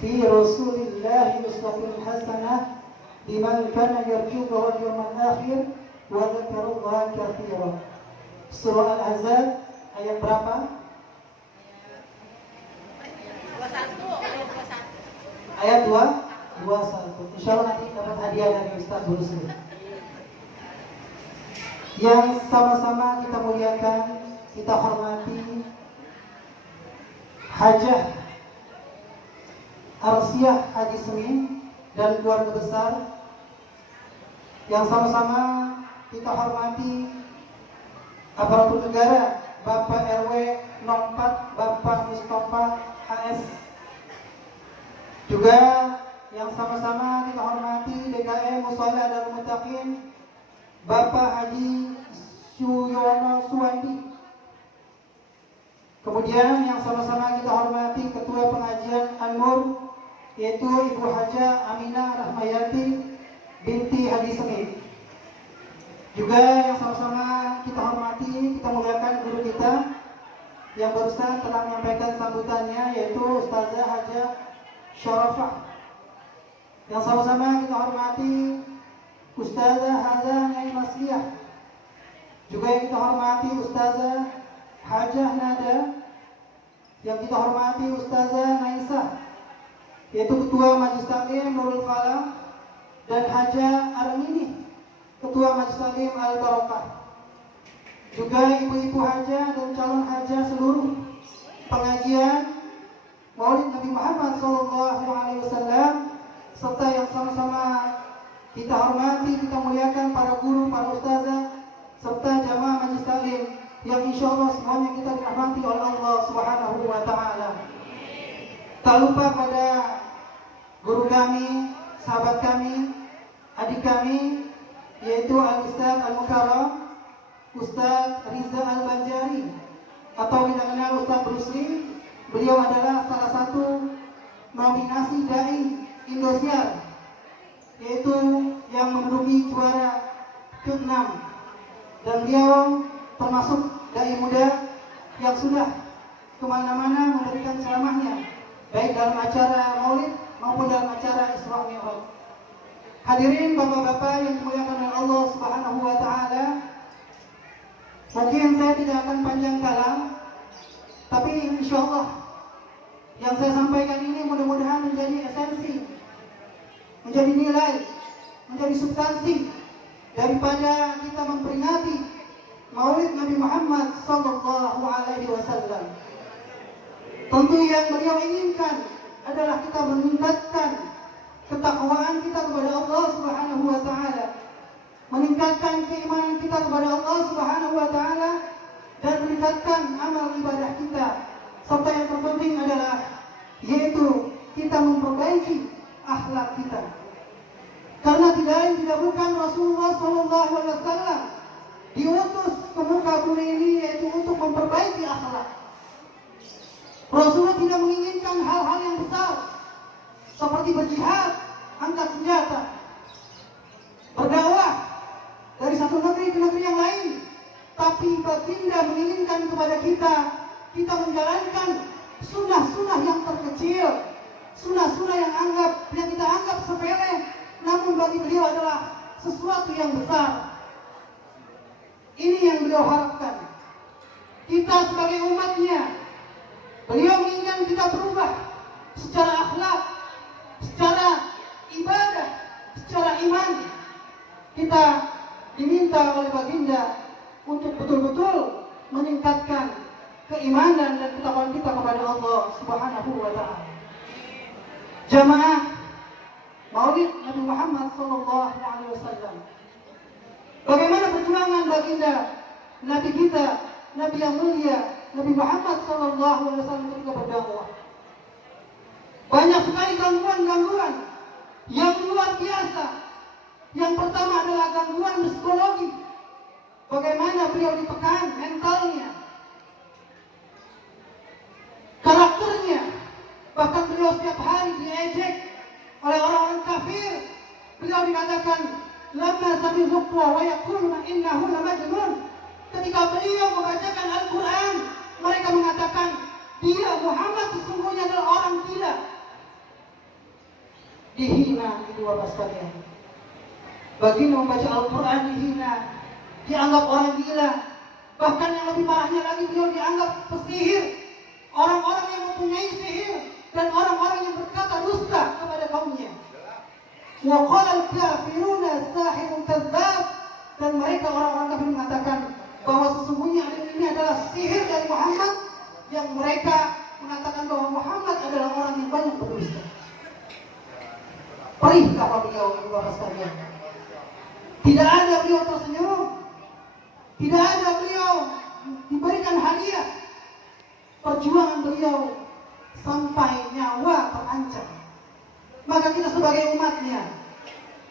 fi Rasulillahi uswatun hasanah liman kana yarjuka wal yawmal akhir wa dzakarallaha katsiran. Surah Al-Ahzab ayat berapa? 21. Ayat 21. Insyaallah nanti dapat hadiah dari Ustaz Rusli. Yang sama-sama kita muliakan, kita hormati Hajah Arsiah Haji Semin dan keluarga besar. Yang sama-sama kita hormati aparatur negara, Bapak RW 04 Bapak Mustafa HS. Juga yang sama-sama kita hormati DKM Mushola Darul Muttaqin Bapak Haji Suyono Suwandi. Kemudian yang sama-sama kita hormati Ketua Pengajian An-Nur, yaitu Ibu Haja Aminah Rahmayati binti Haji Semin. Juga yang sama-sama kita hormati, kita muliakan guru kita yang barusan telah menyampaikan sambutannya, yaitu Ustazah Haja Syarafah. Yang sama-sama kita hormati Ustazah Hazah Naimasliyah. Juga yang kita hormati Ustazah Hajah Nada. Yang kita hormati Ustazah Naisah, yaitu Ketua Majelis Taklim Nurul Falah, dan Haja Armini, Ketua Majelis Taklim Al-Barakah. Juga ibu-ibu haja dan calon haja seluruh pengajian Maulid Nabi Muhammad SAW, serta yang sama-sama kita hormati, kita muliakan para guru, para ustazah, serta jamaah Majelis Taklim yang insya Allah semuanya kita dirahmati oleh Allah Subhanahu wa Ta'ala. Tak lupa pada guru kami, sahabat kami, adik kami, yaitu Al-Ustaz Al-Mukarram Ustaz Riza Al-Banjari, atau kita kenal Ustaz Rusli. Beliau adalah salah satu nominasi Dai Indosiar, yaitu yang menduduki juara ke-6, dan beliau termasuk dai muda yang sudah kemana-mana memberikan ceramahnya, baik dalam acara maulid maupun dalam acara Isra Mi'raj. Hadirin bapak-bapak yang dimuliakan oleh Allah Subhanahu wa Ta'ala, mungkin saya tidak akan panjang kalam, tapi insya Allah yang saya sampaikan ini mudah-mudahan menjadi esensi, menjadi nilai, menjadi substansi daripada kita memperingati Maulid Nabi Muhammad Sallallahu Alaihi Wasallam. Tentu yang beliau inginkan adalah kita meningkatkan ketakwaan kita kepada Allah Subhanahu Wa Taala, meningkatkan keimanan kita kepada Allah Subhanahu Wa Taala, dan meningkatkan amal ibadah kita. Serta yang terpenting adalah yaitu kita memperbaiki akhlak kita. Karena tidak lain tidak bukan Rasulullah Sallallahu Alaihi Wasallam diutus ke muka bumi ini yaitu untuk memperbaiki akhlak. Rasulullah tidak menginginkan hal-hal yang besar seperti berjihad, angkat senjata, berdakwah dari satu negeri ke negeri yang lain, tapi baginda menginginkan kepada kita menjalankan sunnah-sunnah yang terkecil, sunnah-sunnah yang kita anggap sepele, namun bagi beliau adalah sesuatu yang besar. Ini yang beliau harapkan. Kita sebagai umatnya, beliau menginginkan kita berubah secara akhlak, secara ibadah, secara iman. Kita diminta oleh baginda untuk betul-betul meningkatkan keimanan dan ketakwaan kita kepada Allah Subhanahu wa Ta'ala. Jamaah Maulid Nabi Muhammad Sallallahu Alaihi Wasallam, bagaimana perjuangan baginda Nabi kita, Nabi yang mulia, Nabi Muhammad Sallallahu Alaihi Wasallam ketika berdakwah. Banyak sekali gangguan-gangguan yang luar biasa. Yang pertama adalah gangguan psikologi. Bagaimana beliau ditekan mentalnya, karakternya. Bahkan beliau setiap hari diejek oleh orang-orang kafir. Beliau dikatakan lamma sami'u wa yaquluna innahu lamajnun. Ketika beliau membacakan Al-Quran, mereka mengatakan dia Muhammad sesungguhnya adalah orang gila. dihina ibu bapak sekalian. Baginda membaca Al-Quran dihina, dianggap orang gila. Bahkan yang lebih parahnya lagi, beliau dianggap pesihir. Orang-orang yang mempunyai sihir dan orang-orang yang berkata dusta kepada kaumnya. Wa qala al-kafiruna sahirun kadzdzab, dan mereka orang-orang kafir mengatakan bahwa sesungguhnya ini adalah sihir dari Muhammad, yang mereka mengatakan bahwa Muhammad adalah orang yang banyak berdusta. Perih kata beliau, ibu bapak sekalian. Tidak ada beliau tersenyum, tidak ada beliau diberikan hadiah. Perjuangan beliau sampai nyawa terancam. Maka kita sebagai umatnya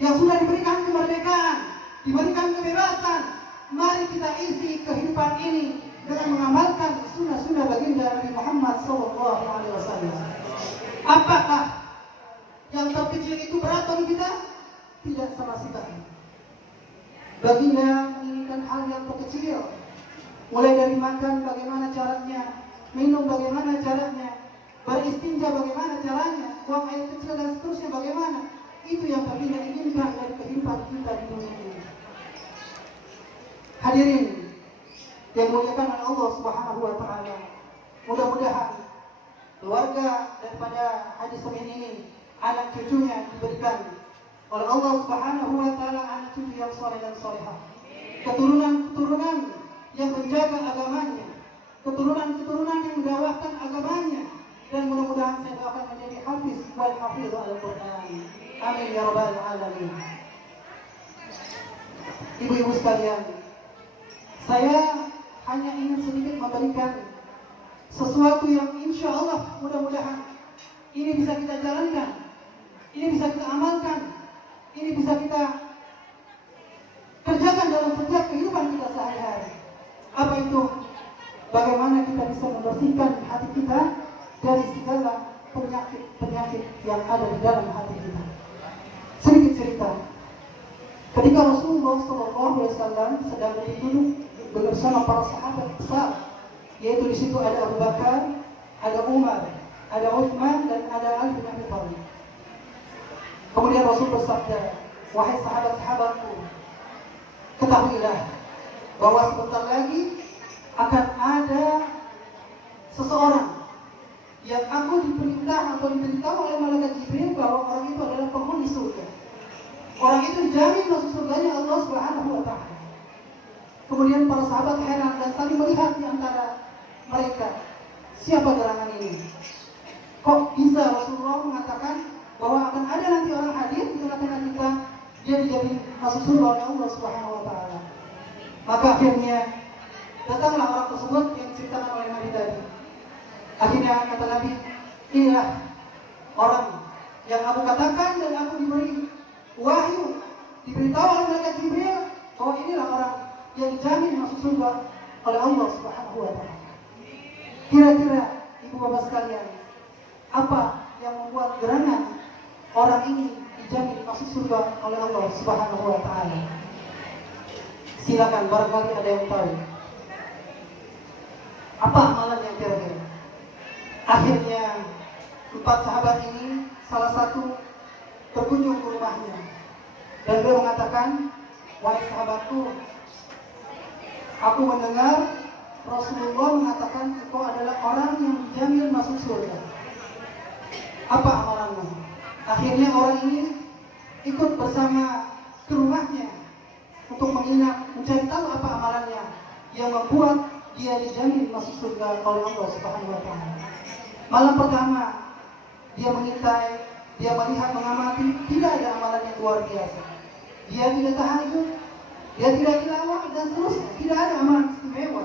yang sudah diberikan kemerdekaan, diberikan kebebasan, mari kita isi kehidupan ini dengan mengamalkan sunnah-sunnah baginda Nabi Muhammad SAW. Apakah yang terkecil itu berat bagi kita? Tidak sama sekali. Baginda menginginkan hal yang terkecil, mulai dari makan bagaimana caranya, minum bagaimana caranya, beristinja bagaimana caranya, buang air kecil dan seterusnya bagaimana. Itu yang baginda inginkan dari kehidupan kita di dunia ini. Hadirin yang muliakan oleh Allah Subhanahu wa taala, mudah-mudahan keluarga daripada Haji Samin ini, anak cucunya diberikan oleh Allah Subhanahu wa taala anak cucu yang saleh dan salehah, keturunan-keturunan yang menjaga agamanya, keturunan-keturunan yang mendakwahkan agamanya, dan mudah-mudahan saya doakan menjadi hafiz wal hafidh al-Qur'an. Amin ya rabbal alamin. Ibu-ibu sekalian, saya hanya ingin sedikit memberikan sesuatu yang insya Allah mudah-mudahan ini bisa kita jalankan, ini bisa kita amalkan, ini bisa kita kerjakan dalam setiap kehidupan kita sehari-hari. Apa itu? Bagaimana kita bisa membersihkan hati kita dari segala penyakit-penyakit yang ada di dalam hati kita. Sedikit cerita. Ketika Rasulullah SAW sedang duduk bersama para sahabat besar, yaitu di situ ada Abu Bakar, ada Umar, ada Utsman, dan ada Ali bin Abi Thalib. Kemudian Rasul bersabda, wahai sahabat-sahabatku, ketahuilah bahwa sebentar lagi akan ada seseorang yang aku diperintah atau diberitahu oleh malaikat Jibril bahwa orang itu adalah penghuni surga. Orang itu dijamin masuk surganya Allah Subhanahu wa taala. Kemudian para sahabat heran dan saling melihat di antara mereka, siapa gerangan ini? Kok bisa Rasulullah mengatakan bahwa akan ada nanti orang hadir di tengah-tengah kita, dia dijamin masuk surga oleh Allah Subhanahu wa taala. Maka akhirnya datanglah orang tersebut yang diceritakan oleh Nabi tadi. Akhirnya kata Nabi, inilah orang yang aku katakan dan aku diberi wahyu, diberitahu oleh malaikat Jibril bahwa inilah orang yang dijamin masuk surga oleh Allah Subhanahu wa taala. Kira-kira ibu bapak sekalian, apa yang membuat gerangan orang ini dijamin masuk surga oleh Allah Subhanahu wa taala? Silakan, barangkali ada yang tahu. Apa amalan yang kira-kira? Akhirnya 4 sahabat ini salah satu berkunjung ke rumahnya dan beliau mengatakan, wahai sahabatku, aku mendengar Rasulullah mengatakan engkau adalah orang yang dijamin masuk surga. Apa amalanmu? Akhirnya orang ini ikut bersama ke rumahnya untuk menginap, mencari tahu apa amalannya yang membuat dia dijamin masuk surga oleh Allah Subhanahu wa taala. Malam pertama dia mengintai, dia melihat, mengamati, tidak ada amalan yang luar biasa. Dia tidak tahajud, dia tidak tilawah dan seterusnya, tidak ada amalan istimewa.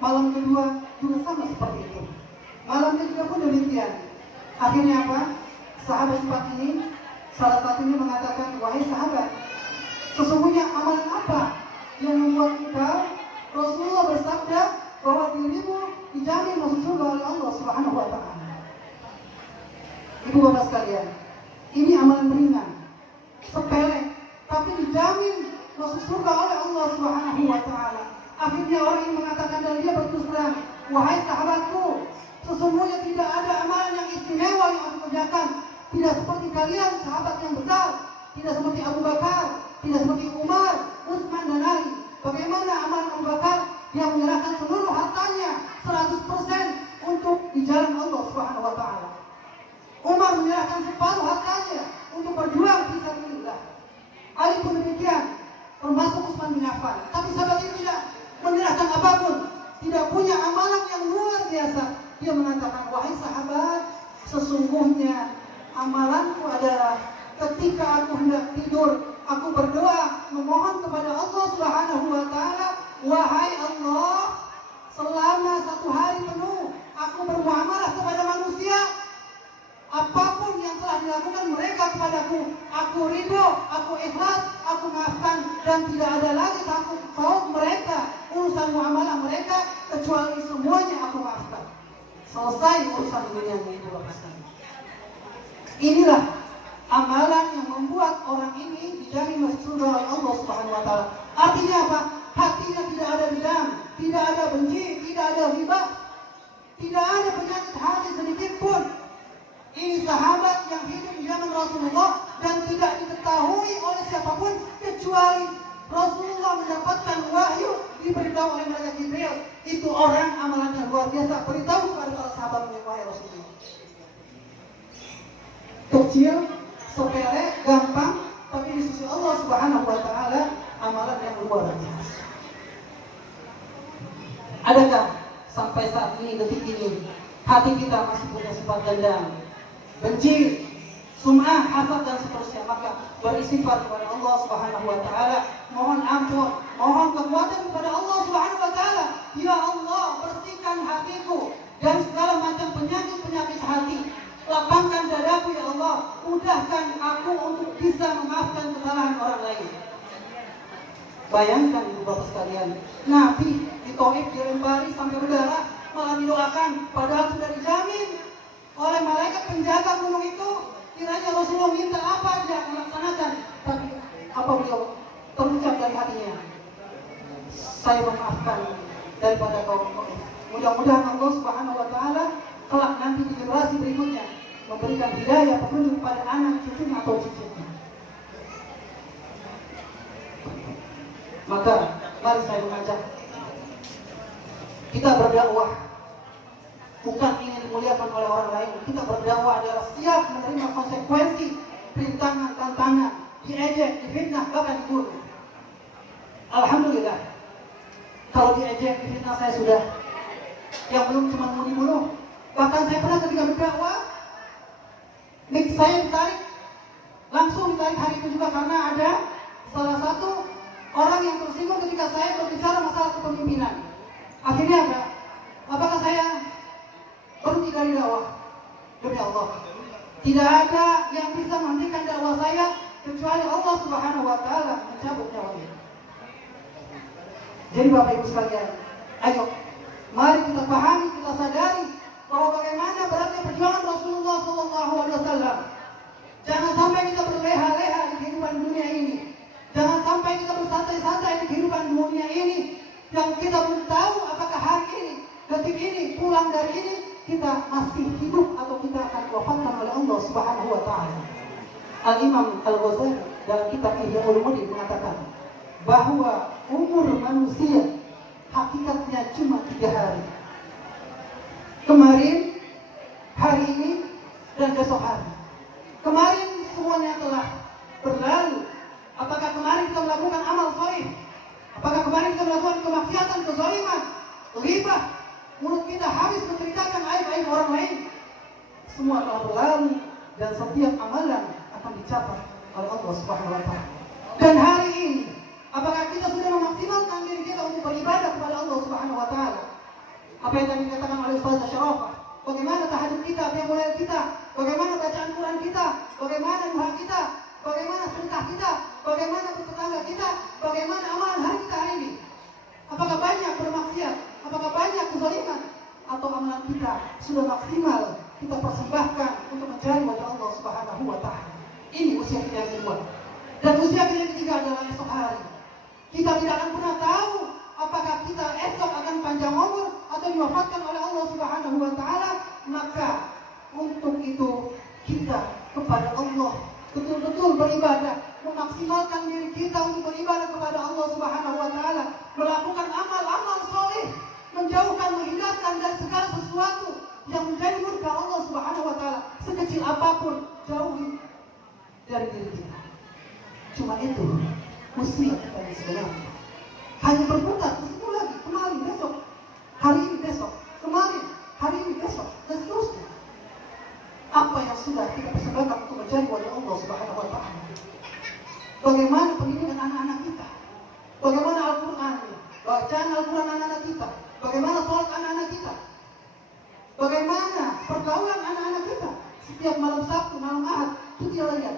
Malam kedua juga sama seperti itu. Malam ketiga pun demikian. Akhirnya apa? Sahabat 4 ini salah satunya mengatakan, wahai sahabat, sesungguhnya amalan apa yang membuat engkau, Rasulullah bersabda bahwa dirimu dijamin masuk surga oleh Allah Subhanahu wa taala. Ibu bapak sekalian, ini amalan ringan, sepele, tapi dijamin masuk surga oleh Allah Subhanahu wa taala. Akhirnya orang ini mengatakan dan dia berterus terang, wahai sahabatku, sesungguhnya tidak ada amalan yang istimewa yang aku kerjakan Tidak seperti kalian sahabat yang besar, tidak seperti Abu Bakar, tidak seperti Umar, Utsman dan Ali. Bagaimana amalan Abu Bakar yang menyerahkan seluruh hartanya 100% untuk di jalan Allah Subhanahu wa taala. Umar menyerahkan separuh hartanya untuk berjuang fi sabilillah. Ali pun demikian, termasuk Utsman bin Affan. Tapi sahabat ini tidak menyerahkan apapun, tidak punya amalan yang luar biasa. Dia mengatakan, wahai sahabat, sesungguhnya amalanku adalah ketika aku hendak tidur, aku berdoa memohon kepada Allah Subhanahu wa taala, wahai Allah, selama 1 hari penuh aku bermuamalah kepada manusia, apapun yang telah dilakukan mereka kepadaku, aku ridho, aku ikhlas, aku maafkan, dan tidak ada lagi takut paut mereka, urusan muamalah mereka, kecuali semuanya aku maafkan. Selesai urusan dunia ini. Inilah amalan yang membuat orang ini dijamin masuk surga oleh Allah Subhanahu wa taala. Artinya apa? Hatinya tidak ada dendam, tidak ada benci, tidak ada riba, tidak ada penyakit hati sedikit pun. Ini sahabat yang hidup di zaman Rasulullah dan tidak diketahui oleh siapapun kecuali Rasulullah mendapatkan wahyu, diberitahu oleh malaikat Jibril. Itu orang amalannya luar biasa. Beritahu kepada para sahabat, wahai Rasulullah. Kecil, sepele, gampang, tapi di sisi Allah Subhanahu wa taala amalan yang luar biasa. Adakah sampai saat ini, detik ini, hati kita masih punya sifat dendam, benci, sum'ah, hasad dan seterusnya? Maka beristighfar kepada Allah Subhanahu wa taala, mohon ampun, mohon kekuatan kepada Allah Subhanahu wa taala. Ya Allah, bersihkan hatiku dan segala macam penyakit-penyakit hati. Lapangkan dadaku ya Allah, mudahkan aku untuk bisa memaafkan kesalahan orang lain. Bayangkan ibu bapak sekalian, Nabi di Taif dilempari sampai berdarah, malah didoakan, padahal sudah dijamin oleh malaikat penjaga gunung itu. Kiranya Rasulullah minta apa dia melaksanakan, tapi apa beliau terucap dari hatinya, saya memaafkan daripada kaum Taif. Mudah-mudahan Allah Subhanahu wa taala kelak nanti di generasi berikutnya memberikan hidayah petunjuk kepada anak cucunya atau cucunya. Maka mari saya mengajak kita berdakwah bukan ingin dimuliakan oleh orang lain. Kita berdakwah adalah siap menerima konsekuensi, rintangan, tantangan, diejek, difitnah, bahkan dibunuh. Alhamdulillah, kalau diejek, difitnah saya sudah. Yang belum cuma mau dibunuh. Bahkan saya pernah ketika berdakwah, mic saya ditarik, langsung ditarik hari itu juga karena ada salah satu orang yang tersinggung ketika saya berbicara masalah kepemimpinan. Akhirnya apa? Apakah saya berhenti dari dakwah? Demi Allah, tidak ada yang bisa menghentikan dakwah saya kecuali Allah Subhanahu wa taala mencabut nyawanya. Jadi Bapak Ibu sekalian, ayo mari kita pahami, kita sadari bahwa bagaimana beratnya perjuangan Rasulullah SAW. Jangan sampai kita berleha-leha di kehidupan dunia ini. Jangan sampai kita bersantai-santai di kehidupan dunia ini yang kita belum tahu apakah hari ini, detik ini, pulang dari ini kita masih hidup atau kita akan diwafatkan oleh Allah Subhanahu wa taala. Al-Imam Al-Ghazali dalam kitab Ihya Ulumuddin mengatakan bahwa umur manusia hakikatnya cuma 3 hari. Kemarin, hari ini, dan besok hari. Kemarin semuanya telah berlalu. Apakah kemarin kita melakukan amal saleh? Apakah kemarin kita melakukan kemaksiatan, kezaliman, ghibah, mulut kita habis menceritakan aib-aib orang lain? Semua telah berlalu dan setiap amalan akan dicatat oleh Allah Subhanahu wa taala. Dan hari ini, apakah kita sudah memaksimalkan diri kita untuk beribadah kepada Allah Subhanahu wa taala? Apa yang tadi dikatakan oleh Ustaz Syarafah, bagaimana tahajud kita, qiyamul kita, bagaimana bacaan Quran kita, bagaimana duha kita, bagaimana sedekah kita, bagaimana bertetangga kita, bagaimana amalan hari kita hari ini? Apakah banyak bermaksiat? Apakah banyak kezaliman? Atau amalan kita sudah maksimal kita persembahkan untuk mencari wajah Allah Subhanahu wa taala? Ini usia kita yang kedua. Dan usia kita yang ketiga adalah esok hari. Kita tidak akan pernah tahu apakah kita esok akan panjang umur atau diwafatkan oleh Allah Subhanahu wa taala. Maka untuk itu kita kepada Allah, betul-betul beribadah, memaksimalkan diri kita untuk beribadah kepada Allah Subhanahu wa taala, melakukan amal-amal soleh, menjauhkan, menghindar dari segala sesuatu yang menjadi murka Allah Subhanahu wa taala, sekecil apapun jauhi dari diri kita. Cuma itu musibah kita yang sebenarnya. Hanya berputar ke situ lagi, kemarin, besok, hari ini, besok, kemarin, hari ini, besok, dan seterusnya. Apa yang sudah kita persembahkan untuk mencari wajah Allah Subhanahu wa taala? Bagaimana pendidikan anak-anak kita? Bagaimana Al-Quran, bacaan Al-Quran anak-anak kita? Bagaimana sholat anak-anak kita? Bagaimana pergaulan anak-anak kita? Setiap malam Sabtu, malam Ahad, itu dia lihat.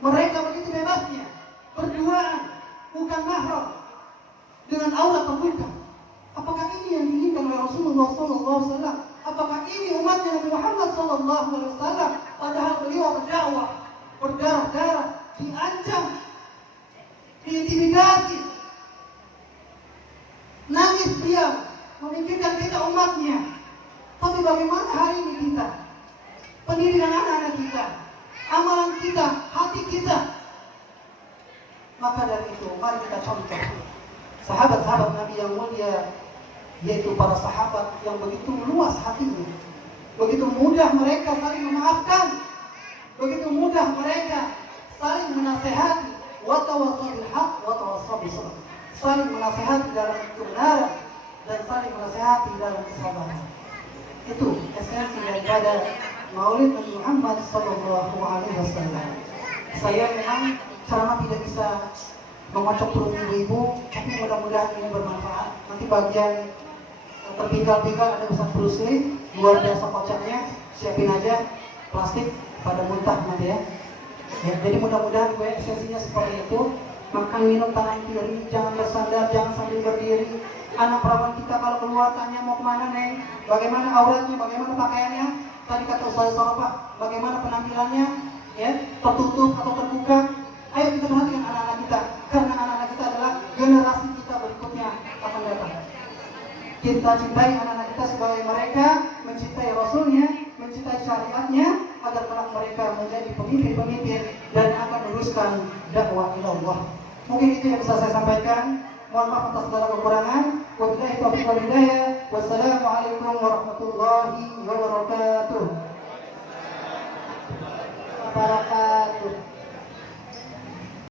Mereka begitu bebasnya berduaan, bukan mahram, dengan aurat terbuka. Apakah ini yang diinginkan oleh Rasulullah SAW? Apakah ini umatnya Nabi Muhammad SAW? Padahal beliau berdakwah, berdarah-darah, diancam, diintimidasi, nangis dia, memikirkan kita umatnya. Tapi bagaimana hari ini kita? Pendidikan anak-anak kita, amalan kita, hati kita. Maka dari itu, mari kita contoh sahabat-sahabat Nabi yang mulia, yaitu para sahabat yang begitu luas hatinya, begitu mudah mereka saling memaafkan, begitu mudah mereka saling menasehati, wa tawassaw bil haqq wa tawassaw bis sabr, saling menasehati dalam kebenaran dan saling menasehati dalam kesabaran. Itu esensi daripada Maulid Nabi Muhammad SAW. Saya memang ceramah tidak bisa mengocok perut ibu-ibu, tapi mudah-mudahan ini bermanfaat. Nanti bagian tertinggal-tinggal ada Ustaz Brusli, luar biasa kocaknya, siapin aja plastik pada muntah nanti ya. Jadi mudah-mudahan gue esensinya seperti itu. Makan minum tangan kiri, jangan bersandar, jangan sambil berdiri. Anak perawan kita kalau keluar tanya mau kemana neng, bagaimana auratnya, bagaimana pakaiannya. Tadi kata Ustaz Sarafah, bagaimana penampilannya, ya, tertutup atau terbuka. Ayo kita perhatikan anak-anak kita, karena anak-anak kita adalah generasi kita berikutnya akan datang. Kita cintai anak-anak kita sebagai mereka mencintai Rasulnya, mencintai syariatnya, agar kelak mereka menjadi pemimpin-pemimpin dan akan meneruskan dakwah ila Allah. Mungkin itu yang bisa saya sampaikan. Mohon maaf atas segala kekurangan. Wabillahi taufiq wal hidayah. Wassalamualaikum warahmatullahi wabarakatuh.